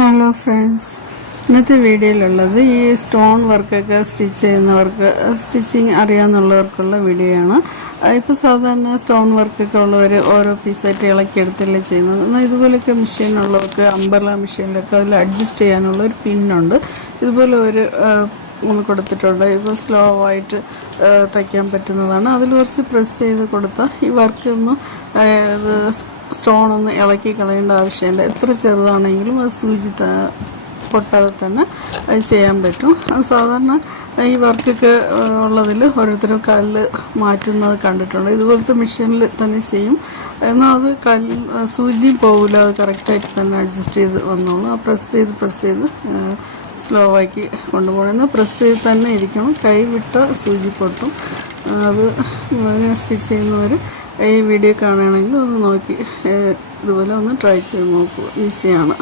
Hello friends, ഇന്നത്തെ വീഡിയോയിലുള്ളത് ഈ stone വർക്കൊക്കെ സ്റ്റിച്ചിങ് അറിയാമെന്നുള്ളവർക്കുള്ള വീഡിയോ ആണ്. ഇപ്പോൾ സാധാരണ സ്റ്റോൺ വർക്കൊക്കെ ഉള്ളവർ ഓരോ പീസായിട്ട് ഇളക്കി എടുത്തല്ലേ ചെയ്യുന്നത്. എന്നാൽ ഇതുപോലെയൊക്കെ മെഷീനുള്ളവർക്ക് അംബർല മെഷീനിലൊക്കെ അതിൽ അഡ്ജസ്റ്റ് ചെയ്യാനുള്ള ഒരു പിന്നുണ്ട്. ഇതുപോലെ ഒരു കൊടുത്തിട്ടുണ്ട്. ഇപ്പോൾ സ്ലോ ആയിട്ട് തയ്ക്കാൻ പറ്റുന്നതാണ്. അതിൽ കുറച്ച് പ്രസ് ചെയ്ത് കൊടുത്താൽ ഈ വർക്ക് ഒന്ന് സ്റ്റോണൊന്ന് ഇളക്കി കളയേണ്ട ആവശ്യമില്ല. എത്ര ചെറുതാണെങ്കിലും അത് സൂചി പൊട്ടാതെ തന്നെ അത് ചെയ്യാൻ പറ്റും. അത് സാധാരണ ഈ വർക്കൊക്കെ ഉള്ളതിൽ ഓരോരുത്തരും കല്ല് മാറ്റുന്നത് കണ്ടിട്ടുണ്ട്. ഇതുപോലത്തെ മെഷീനിൽ തന്നെ ചെയ്യും. എന്നാൽ അത് സൂചിയും പോകില്ല, അത് കറക്റ്റായിട്ട് തന്നെ അഡ്ജസ്റ്റ് ചെയ്ത് വന്നോളൂ. ആ പ്രസ് ചെയ്ത് സ്ലോ ആക്കി കൊണ്ടുപോകണം. പ്രസ് ചെയ്ത് തന്നെ ഇരിക്കണം, കൈ വിട്ട സൂചി പൊട്ടും. അത് സ്റ്റിച്ച് ചെയ്യുന്നവർ ഈ വീഡിയോ കാണുകയാണെങ്കിൽ ഒന്ന് നോക്കി ഇതുപോലെ ഒന്ന് ട്രൈ ചെയ്ത് നോക്കൂ. ഈസിയാണ്.